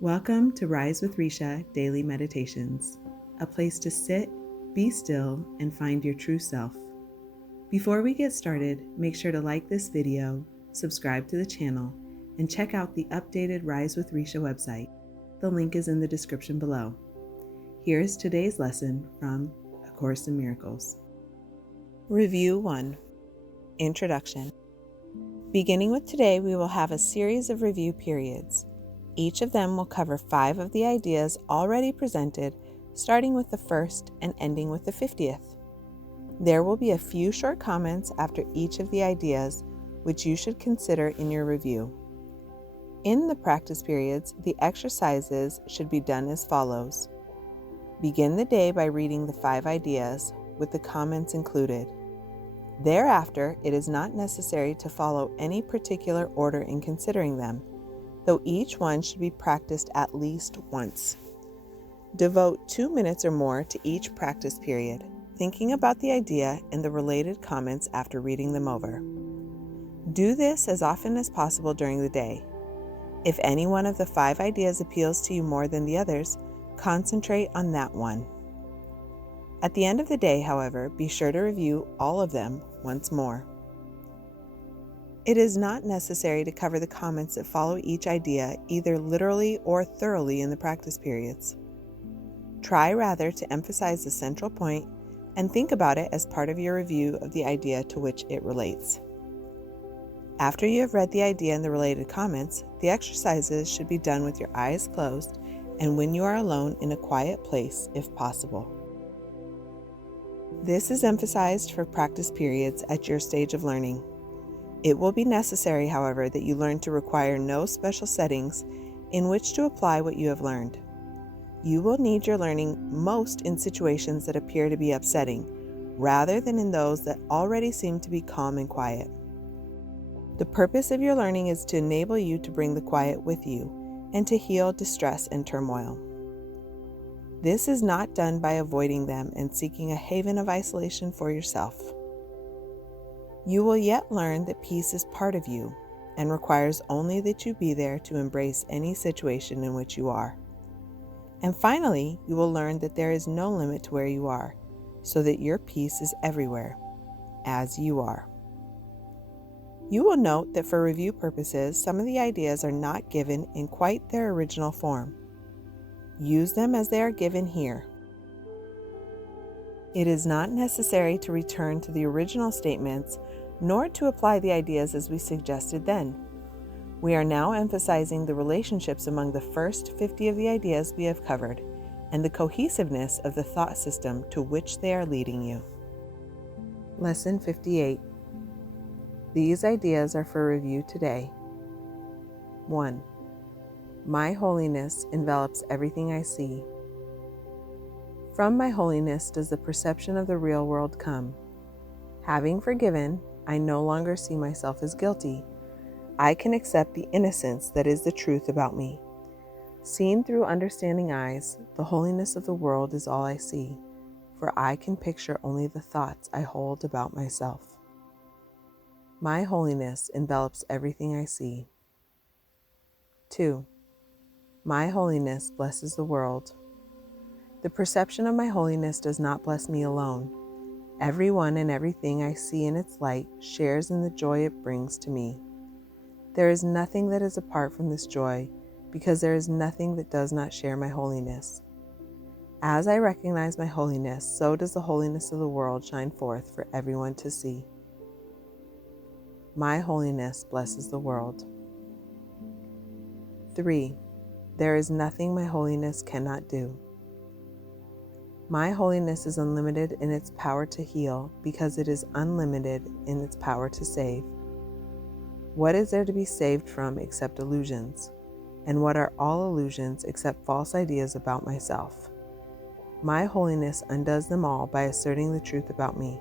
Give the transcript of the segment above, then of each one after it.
Welcome to Rise with Recia Daily Meditations, a place to sit, be still, and find your true self. Before we get started, make sure to like this video, subscribe to the channel, and check out the updated Rise with Recia website. The link is in the description below. Here is today's lesson from A Course in Miracles. Review 1. Introduction. Beginning with today, we will have a series of review periods. Each of them will cover 5 of the ideas already presented, starting with the first and ending with the 50th. There will be a few short comments after each of the ideas, which you should consider in your review. In the practice periods, the exercises should be done as follows. Begin the day by reading the 5 ideas, with the comments included. Thereafter, it is not necessary to follow any particular order in considering them, though each one should be practiced at least once. Devote 2 minutes or more to each practice period, thinking about the idea and the related comments after reading them over. Do this as often as possible during the day. If any one of the 5 ideas appeals to you more than the others, concentrate on that one. At the end of the day, however, be sure to review all of them once more. It is not necessary to cover the comments that follow each idea either literally or thoroughly in the practice periods. Try rather to emphasize the central point and think about it as part of your review of the idea to which it relates. After you have read the idea and the related comments, the exercises should be done with your eyes closed and when you are alone in a quiet place if possible. This is emphasized for practice periods at your stage of learning. It will be necessary, however, that you learn to require no special settings in which to apply what you have learned. You will need your learning most in situations that appear to be upsetting, rather than in those that already seem to be calm and quiet. The purpose of your learning is to enable you to bring the quiet with you and to heal distress and turmoil. This is not done by avoiding them and seeking a haven of isolation for yourself. You will yet learn that peace is part of you and requires only that you be there to embrace any situation in which you are. And finally, you will learn that there is no limit to where you are, so that your peace is everywhere, as you are. You will note that for review purposes, some of the ideas are not given in quite their original form. Use them as they are given here. It is not necessary to return to the original statements nor to apply the ideas as we suggested then. We are now emphasizing the relationships among the first 50 of the ideas we have covered and the cohesiveness of the thought system to which they are leading you. Lesson 58. These ideas are for review today. 1. My holiness envelops everything I see. From my holiness does the perception of the real world come. Having forgiven, I no longer see myself as guilty. I can accept the innocence that is the truth about me. Seen through understanding eyes, the holiness of the world is all I see, for I can picture only the thoughts I hold about myself. My holiness envelops everything I see. 2. My holiness blesses the world. The perception of my holiness does not bless me alone. Everyone and everything I see in its light shares in the joy it brings to me. There is nothing that is apart from this joy, because there is nothing that does not share my holiness. As I recognize my holiness, so does the holiness of the world shine forth for everyone to see. My holiness blesses the world. 3. There is nothing my holiness cannot do. My holiness is unlimited in its power to heal because it is unlimited in its power to save. What is there to be saved from except illusions? And what are all illusions except false ideas about myself? My holiness undoes them all by asserting the truth about me.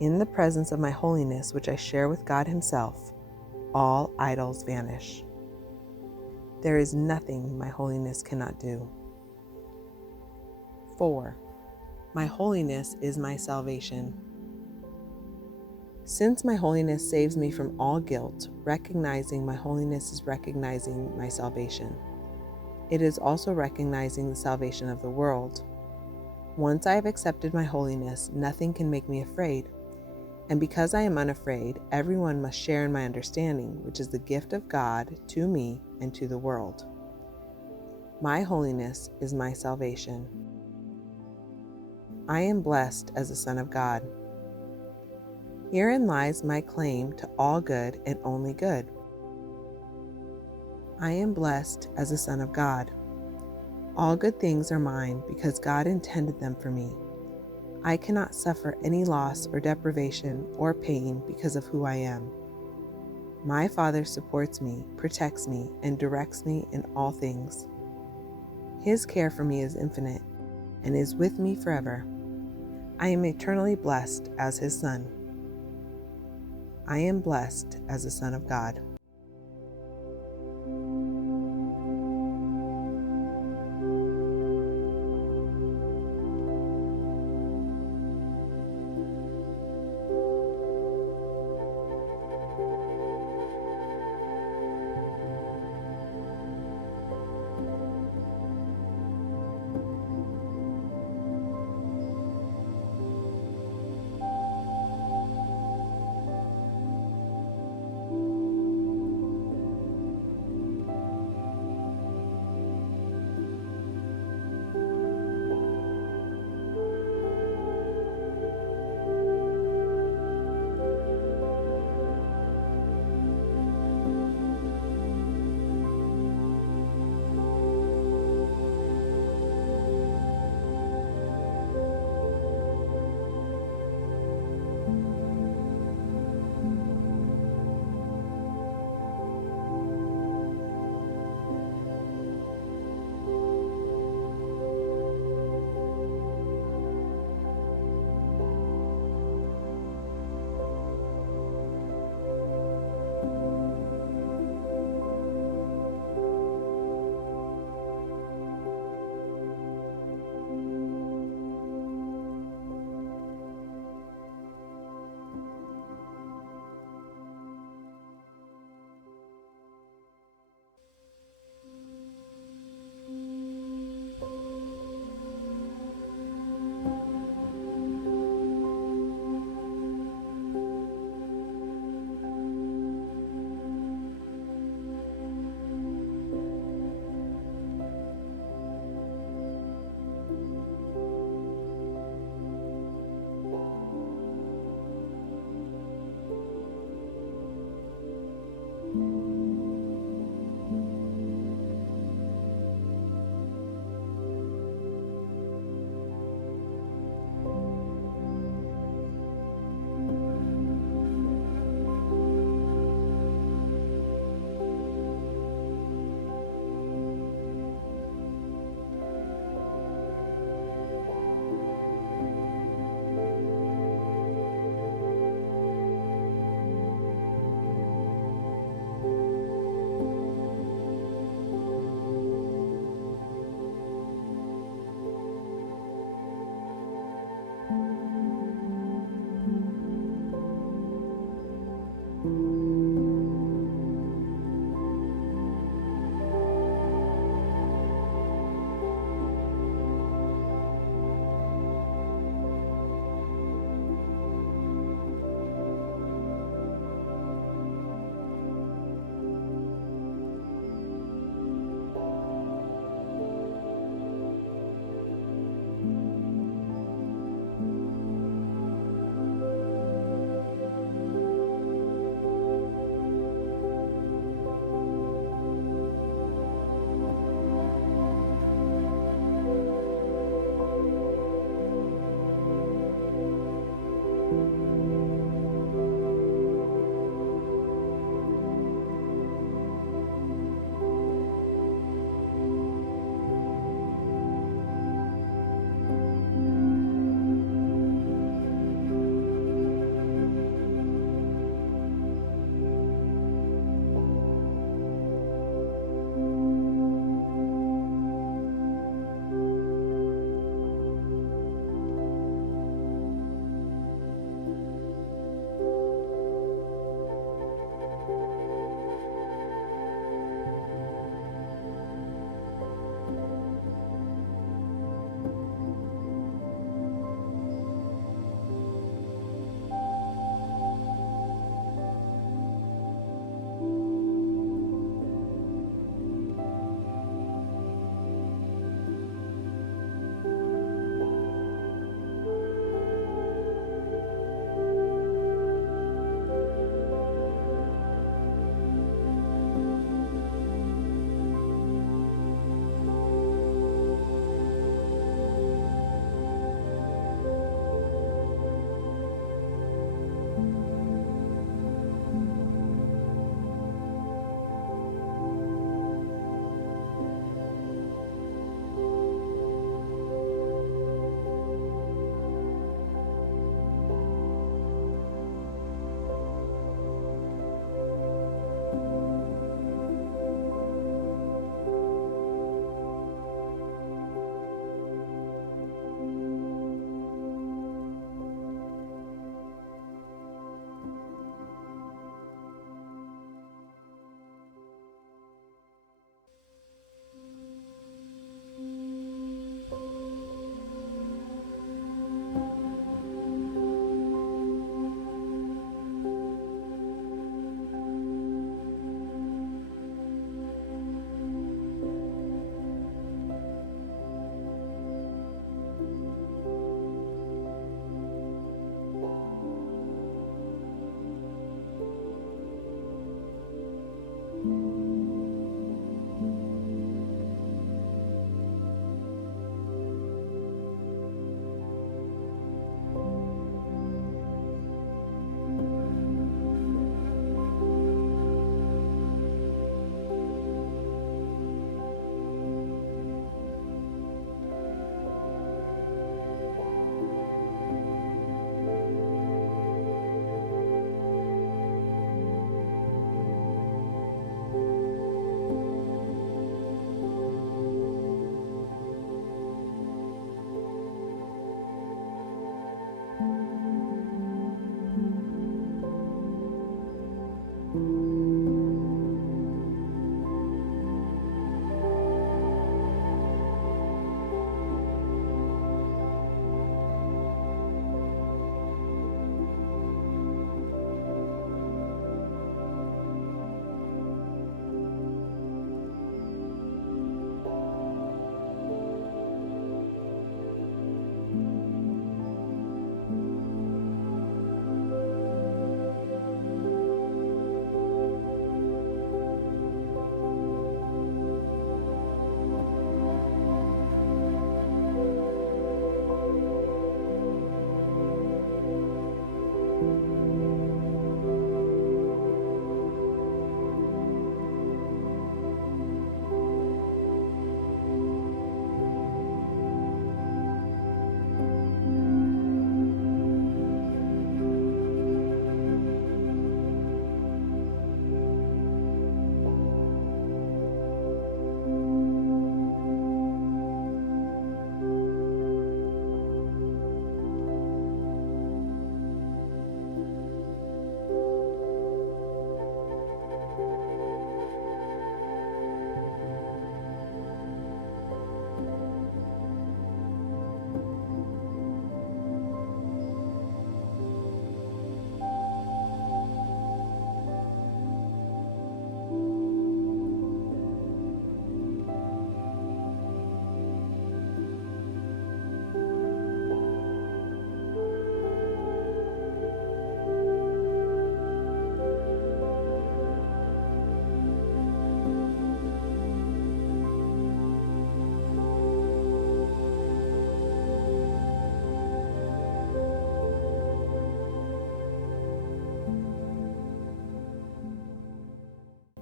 In the presence of my holiness, which I share with God Himself, all idols vanish. There is nothing my holiness cannot do. 4. My holiness is my salvation. Since my holiness saves me from all guilt, recognizing my holiness is recognizing my salvation. It is also recognizing the salvation of the world. Once I have accepted my holiness, nothing can make me afraid. And because I am unafraid, everyone must share in my understanding, which is the gift of God to me and to the world. My holiness is my salvation. I am blessed as a son of God. Herein lies my claim to all good and only good. I am blessed as a son of God. All good things are mine because God intended them for me. I cannot suffer any loss or deprivation or pain because of who I am. My Father supports me, protects me, and directs me in all things. His care for me is infinite and is with me forever. I am eternally blessed as His son. I am blessed as a son of God.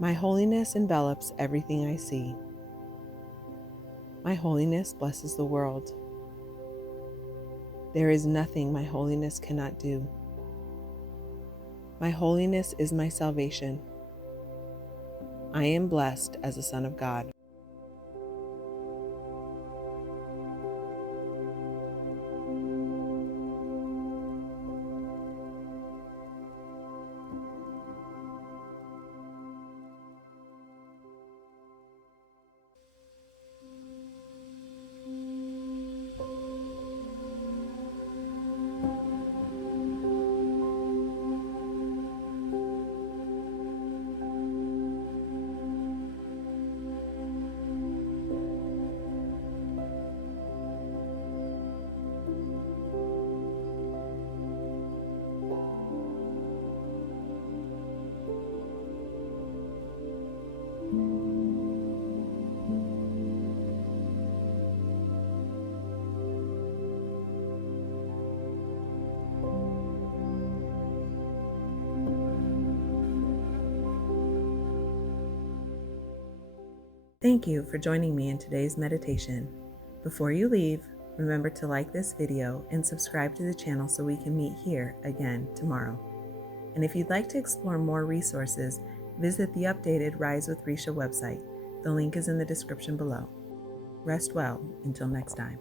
My holiness envelops everything I see. My holiness blesses the world. There is nothing my holiness cannot do. My holiness is my salvation. I am blessed as a son of God. Thank you for joining me in today's meditation. Before you leave, remember to like this video and subscribe to the channel so we can meet here again tomorrow. And if you'd like to explore more resources, visit the updated Rise with Recia website. The link is in the description below. Rest well until next time.